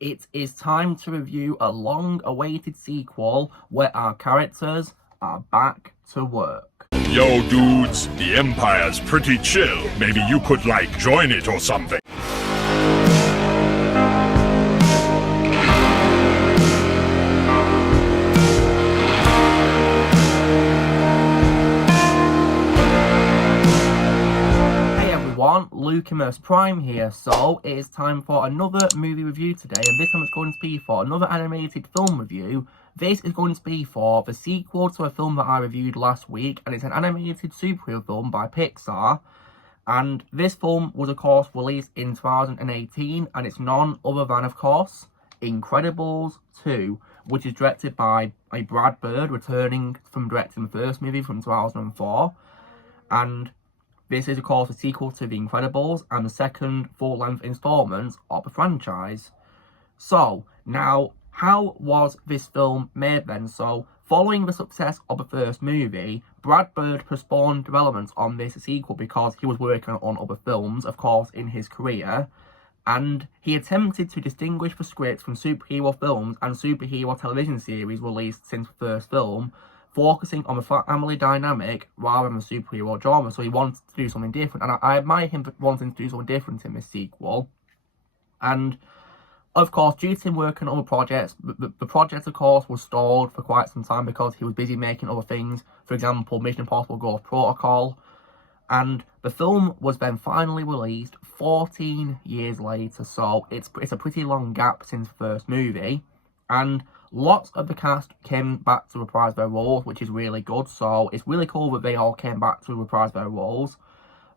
It is time to review a long-awaited sequel where our characters are back to work. Yo, dudes, the Empire's pretty chill. Maybe you could, join it or something. Lukimus Prime here, so it is time for another movie review today, and this time it's going to be for another animated film review. This is going to be for the sequel to a film that I reviewed last week, and it's an animated superhero film by Pixar. And this film was, of course, released in 2018, and it's none other than, of course, Incredibles 2, which is directed by Brad Bird, returning from directing the first movie from 2004. And this is, of course, a sequel to The Incredibles and the second full-length installment of the franchise. So, now, how was this film made then? So, following the success of the first movie, Brad Bird postponed development on this sequel because he was working on other films, of course, in his career. And he attempted to distinguish the scripts from superhero films and superhero television series released since the first film, focusing on the family dynamic rather than the superhero genre. So he wanted to do something different, and I admire him for wanting to do something different in this sequel. And of course, due to him working on other projects, the project, of course, was stalled for quite some time because he was busy making other things, for example, Mission Impossible Ghost Protocol. And the film was then finally released 14 years later, so it's a pretty long gap since the first movie. And lots of the cast came back to reprise their roles, which is really good. So it's really cool that they all came back to reprise their roles.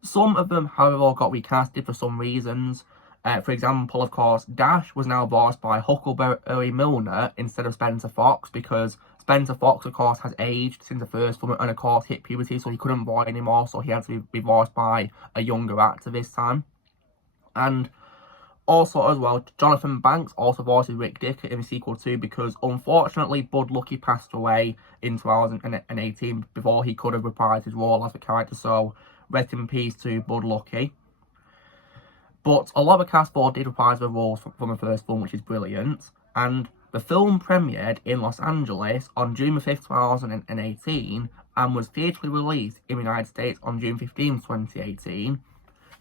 Some of them, however, got recasted for some reasons. For example, of course, Dash was now voiced by Huckleberry Milner instead of Spencer Fox, because Spencer Fox, of course, has aged since the first film and, of course, hit puberty, so he couldn't voice anymore, so he had to be voiced by a younger actor this time. And also, as well, Jonathan Banks also voices Rick Dicker in the sequel too, because unfortunately Bud Luckey passed away in 2018 before he could have reprised his role as the character, so rest in peace to Bud Luckey. But a lot of the cast did reprise their roles from the first film, which is brilliant. And the film premiered in Los Angeles on June 5th, 2018, and was theatrically released in the United States on June 15th, 2018.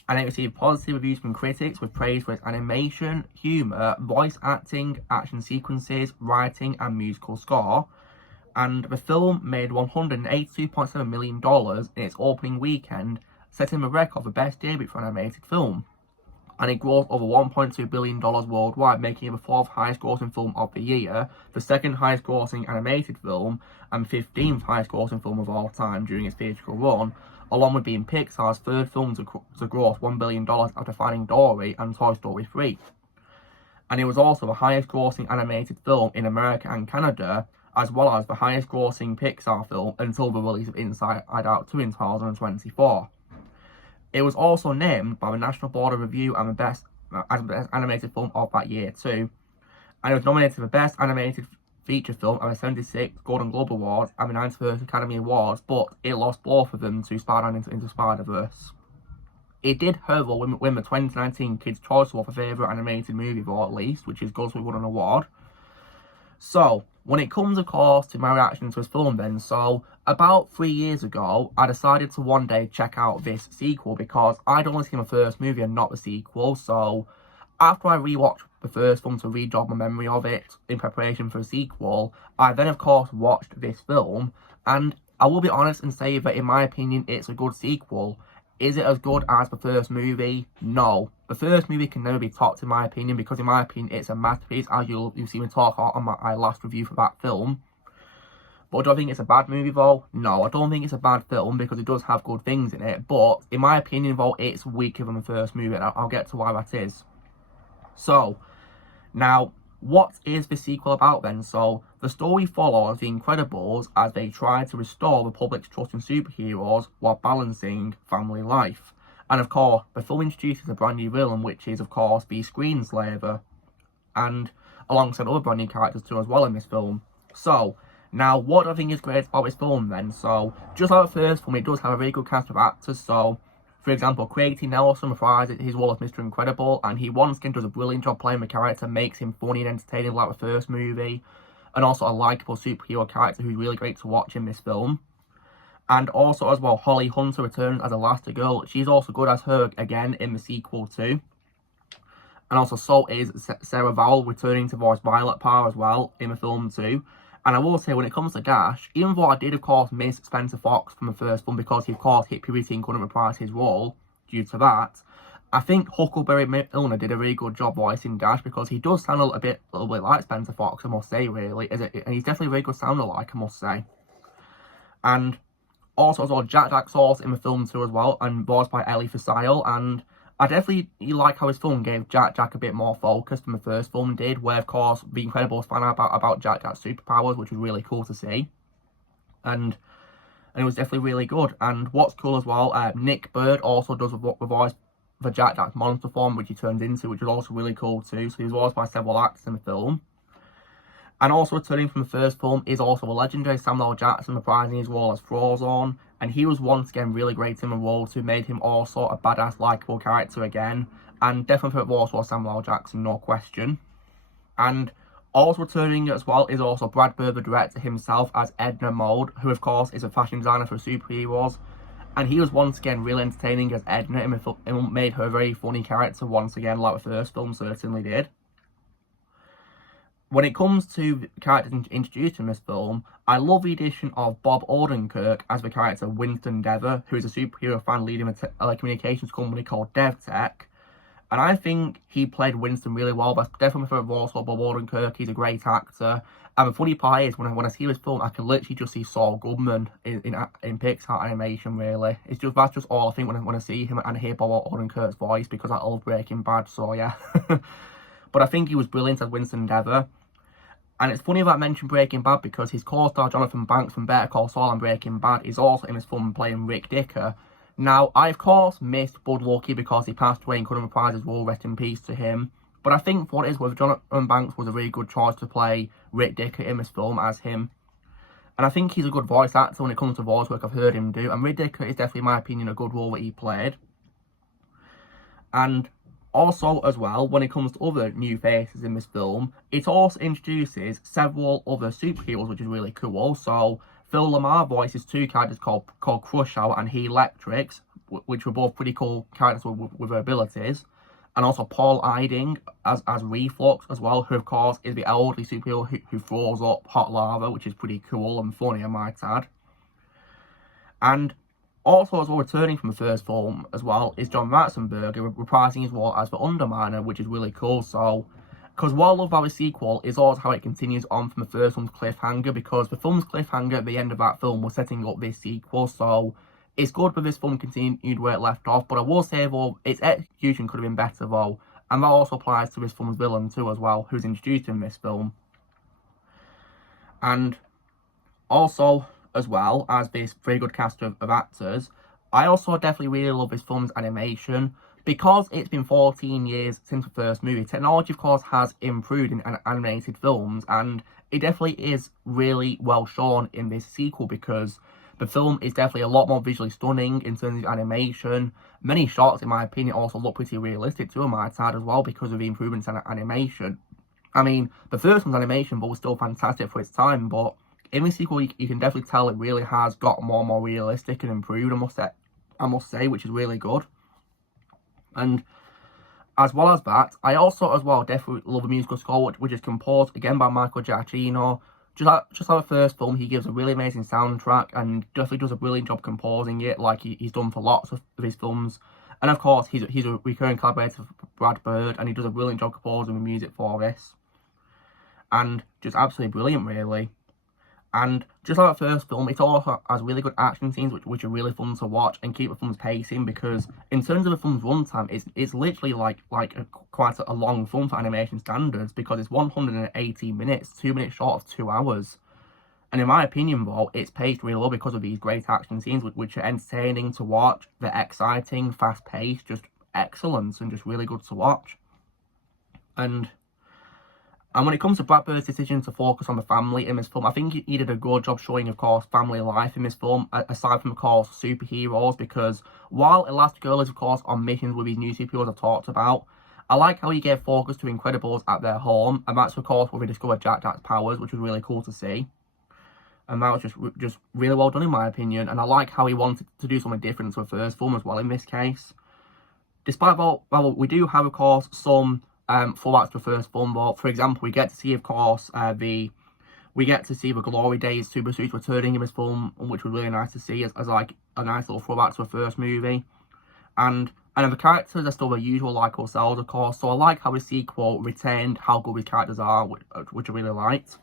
And it received positive reviews from critics with praise for its animation, humour, voice acting, action sequences, writing and musical score. And the film made $182.7 million in its opening weekend, setting the record for best debut for an animated film. And it grossed over $1.2 billion worldwide, making it the fourth highest grossing film of the year, the second highest grossing animated film, and 15th highest grossing film of all time during its theatrical run, along with being Pixar's third film to gross $1 billion after Finding Dory and Toy Story 3. And it was also the highest grossing animated film in America and Canada, as well as the highest grossing Pixar film until the release of Inside Out 2 in 2024. It was also named by the National Board of Review as the best animated film of that year too. And it was nominated for Best Animated Feature Film at the 76th Golden Globe Awards and the 91st Academy Awards, but it lost both of them to Spider-Man Into Spider-Verse. It did, however, win the 2019 Kids' Choice Award for Favourite Animated Movie Award, at least, which is good, so it won an award. So, when it comes, of course, to my reaction to this film then, so about 3 years ago, I decided to one day check out this sequel because I'd only seen the first movie and not the sequel, so after I rewatched the first film to re-jog my memory of it in preparation for a sequel, I then, of course, watched this film, and I will be honest and say that, in my opinion, it's a good sequel. Is it as good as the first movie? No. The first movie can never be topped, in my opinion, because, in my opinion, it's a masterpiece, as you'll see me talk about on my last review for that film. But do I think it's a bad movie, though? No, I don't think it's a bad film, because it does have good things in it, but, in my opinion, though, it's weaker than the first movie, and I'll get to why that is. So, now, what is the sequel about then? So, the story follows the Incredibles as they try to restore the public's trust in superheroes while balancing family life. And of course, the film introduces a brand new villain, which is, of course, the Screenslaver, and alongside other brand new characters too as well in this film. So, now, what I think is great about this film then? So, just like the first film, it does have a very good cast of actors. So, For example, Craig Nelson reprises his role as Mr. Incredible, and he once again does a brilliant job playing the character, makes him funny and entertaining like the first movie, and also a likeable superhero character who's really great to watch in this film. And also as well, Holly Hunter returns as Elastigirl. She's also good as her again in the sequel too. And also so is Sarah Vowell returning to voice Violet Parr as well in the film too. And I will say, when it comes to Gash, even though I did of course miss Spencer Fox from the first film because he of course hit puberty and couldn't reprise his role due to that, I think Huckleberry Milner did a really good job voicing Gash because he does sound a little bit like Spencer Fox, I must say, really. And he's definitely a very good sounder like, I must say. And also as well, Jack Jack's also in the film too as well, and voiced by Ellie Fasile, and I definitely like how his film gave Jack a bit more focus than the first film did, where of course The Incredibles found out about Jack's superpowers, which was really cool to see. And it was definitely really good. And what's cool as well, Nick Bird also does the voice for Jack's monster form, which he turns into, which is also really cool too. So he was voiced by several actors in the film. And also returning from the first film is also the legendary Samuel L. Jackson reprising his role as Frozone. And he was once again really great in the role too, made him also a badass, likeable character again. And definitely for voice was Samuel L. Jackson, no question. And also returning as well is also Brad Bird, the director himself, as Edna Mode, who of course is a fashion designer for superheroes. And he was once again really entertaining as Edna and made her a very funny character once again, like the first film certainly did. When it comes to characters introduced in this film, I love the addition of Bob Odenkirk as the character Winston Dever, who is a superhero fan leading a telecommunications company called DevTech. And I think he played Winston really well. That's definitely my favourite voice of Bob Odenkirk. He's a great actor. And the funny part is, when I see this film, I can literally just see Saul Goodman in Pixar animation, really. That's just all I think when I see him and hear Bob Odenkirk's voice, because I love Breaking Bad, so yeah. But I think he was brilliant as Winston Dever. And it's funny that I mentioned Breaking Bad because his co-star Jonathan Banks from Better Call Saul and Breaking Bad is also in this film playing Rick Dicker. Now, I of course missed Bud Luckey because he passed away and couldn't reprise his role, rest in peace to him. But I think for what it is, with Jonathan Banks was a really good choice to play Rick Dicker in this film as him. And I think he's a good voice actor when it comes to voice work I've heard him do. And Rick Dicker is definitely, in my opinion, a good role that he played. And also, as well, when it comes to other new faces in this film, it also introduces several other superheroes, which is really cool. So, Phil Lamar voices two characters called Crush Hour and He-Lectrics, which were both pretty cool characters with their abilities. And also Paul Eiding as Reflux as well, who of course is the elderly superhero who throws up hot lava, which is pretty cool and funny, I might add. And also, as well, returning from the first film as well is John Ratzenberger reprising his role as the Underminer, which is really cool. So, because what I love about the sequel is also how it continues on from the first film's cliffhanger, because the film's cliffhanger at the end of that film was setting up this sequel. So, it's good that this film continued where it left off, but I will say, though, its execution could have been better, though. And that also applies to this film's villain, too, as well, who's introduced in this film. And also, as well as this very good cast of actors, I also definitely really love this film's animation. Because it's been 14 years since the first movie, technology of course has improved in animated films, and it definitely is really well shown in this sequel because the film is definitely a lot more visually stunning in terms of animation. Many shots, in my opinion, also look pretty realistic too, I might add, as well, because of the improvements in animation. I mean, the first one's animation but was still fantastic for its time, but in the sequel, you can definitely tell it really has got more and more realistic and improved, I must say, which is really good. And as well as that, I also as well definitely love the musical score, which is composed again by Michael Giacchino. Just like the first film, he gives a really amazing soundtrack and definitely does a brilliant job composing it, like he's done for lots of his films. And of course, he's a recurring collaborator for Brad Bird, and he does a brilliant job composing the music for this. And just absolutely brilliant, really. And just like the first film, it also has really good action scenes which are really fun to watch and keep the film's pacing, because in terms of the film's runtime, it's literally quite a long film for animation standards, because it's 180 minutes, 2 minutes short of 2 hours. And in my opinion, though, it's paced really well because of these great action scenes which are entertaining to watch, they're exciting, fast-paced, just excellent and just really good to watch. And And when it comes to Brad Bird's decision to focus on the family in this film, I think he did a good job showing, of course, family life in this film, aside from, of course, superheroes, because while Elastigirl is, of course, on missions with these new superheroes I've talked about, I like how he gave focus to Incredibles at their home, and that's, of course, where we discovered Jack's powers, which was really cool to see. And that was just really well done, in my opinion, and I like how he wanted to do something different to the first film as well in this case. Despite that, well, we do have, of course, some fallbacks to the first film, but for example, we get to see, of course, the Glory Days super suits returning in this film, which was really nice to see as like a nice little throwback to the first movie. And the characters are still the usual like ourselves, of course, so I like how the sequel retained how good these characters are, which I really liked.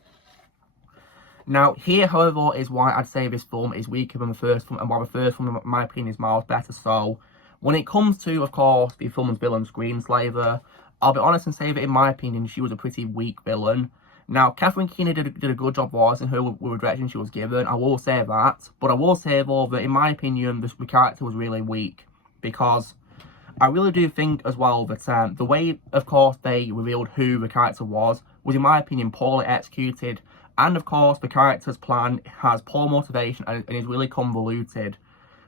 Now, here, however, is why I'd say this film is weaker than the first film, and why the first film, in my opinion, is miles better. So, when it comes to, of course, the film's villain, Screenslaver, I'll be honest and say that, in my opinion, she was a pretty weak villain. Now, Catherine Keener did a good job voicing her with the direction she was given, I will say that. But I will say, though, that in my opinion, the character was really weak. Because I really do think, as well, that the way, of course, they revealed who the character was, in my opinion, poorly executed. And, of course, the character's plan has poor motivation and is really convoluted.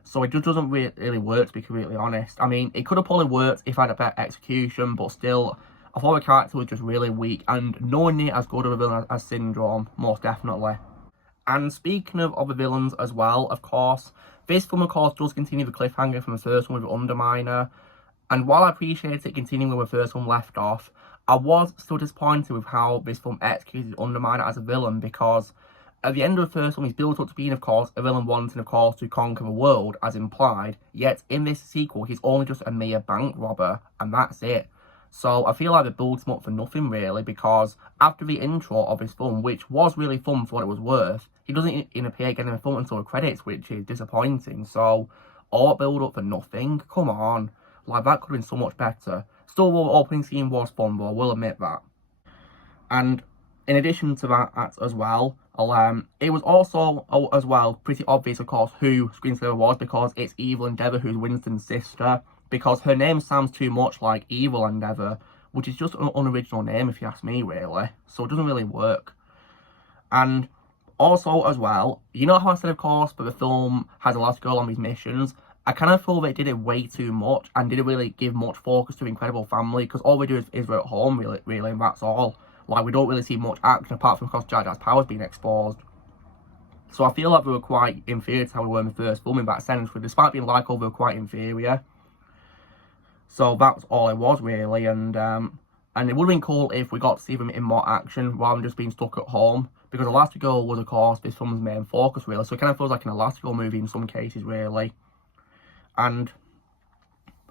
So it just doesn't really work, to be completely honest. I mean, it could have probably worked if I had a better execution, but still, I thought the character was just really weak and nowhere near as good of a villain as Syndrome, most definitely. And speaking of the villains as well, of course, this film, of course, does continue the cliffhanger from the first one with Underminer. And while I appreciate it continuing where the first one left off, I was still disappointed with how this film executed Underminer as a villain, because at the end of the first one, he's built up to being, of course, a villain wanting, of course, to conquer the world, as implied. Yet, in this sequel, he's only just a mere bank robber, and that's it. So, I feel like they built him up for nothing, really, because after the intro of his film, which was really fun for what it was worth, he doesn't even appear again in the film until the credits, which is disappointing. So, all that build up for nothing? Come on. Like, that could have been so much better. Still, the opening scene was fun, but I will admit that. And in addition to that as well, it was also, as well, pretty obvious, of course, who Screenslaver was, because it's Evil Endeavour, who's Winston's sister, because her name sounds too much like Evil Endeavour, which is just an unoriginal name, if you ask me, really. So it doesn't really work. And also, as well, you know how I said, of course, that the film has Elastigirl on these missions? I kind of feel they did it way too much and didn't really give much focus to Incredible Family, because all we do is we're at home, really, and that's all. Like, we don't really see much action apart from, of course, Jack's powers being exposed. So I feel like we were quite inferior to how we were in the first film in that sense, but despite being likeable, we were quite inferior. So that's all it was, really, and it would have been cool if we got to see them in more action rather than just being stuck at home, because Elastigirl was, of course, this film's main focus, really, so it kind of feels like an Elastigirl movie in some cases, really. And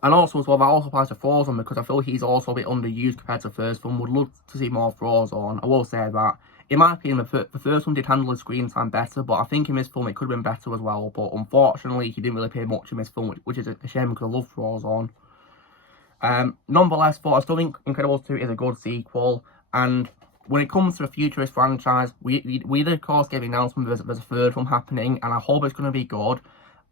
also, as well, that also applies to Frozone, because I feel he's also a bit underused compared to the first film. Would love to see more Frozone, I will say that. In my opinion, the first one did handle his screen time better, but I think in this film it could have been better as well. But unfortunately, he didn't really pay much in this film, which is a shame, because I love Frozone. Nonetheless, I still think Incredibles 2 is a good sequel, and when it comes to the future of this franchise, we of course gave the announcement there's a third film happening, and I hope it's going to be good.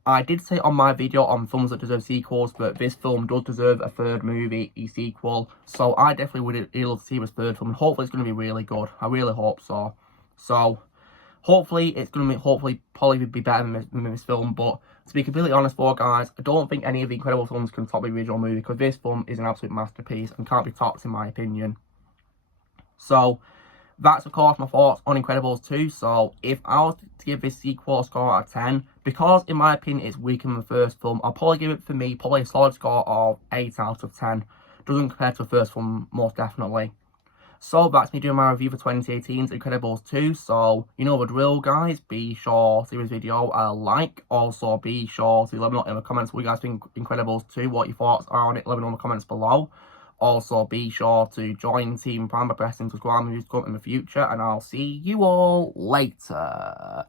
I did say on my video on films that deserve sequels that this film does deserve a third movie, a sequel, so I definitely would love to see this third film, and hopefully it's going to be really good. I really hope so. So, hopefully it's going to probably be better than this film, but to be completely honest, guys, I don't think any of the Incredible films can top the original movie, because this film is an absolute masterpiece and can't be topped in my opinion. So, that's, of course, my thoughts on Incredibles 2. So, if I was to give this sequel a score out of 10, because, in my opinion, it's weaker than the first film, I'll probably give it, for me, probably a solid score of 8 out of 10. Doesn't compare to the first film, most definitely. So, that's me doing my review for 2018's Incredibles 2. So, you know the drill, guys. Be sure to give this video a like. Also, be sure to let me know in the comments what you guys think Incredibles 2, what your thoughts are on it. Let me know in the comments below. Also, be sure to join Team Prime by pressing subscribe if you want in the future, and I'll see you all later.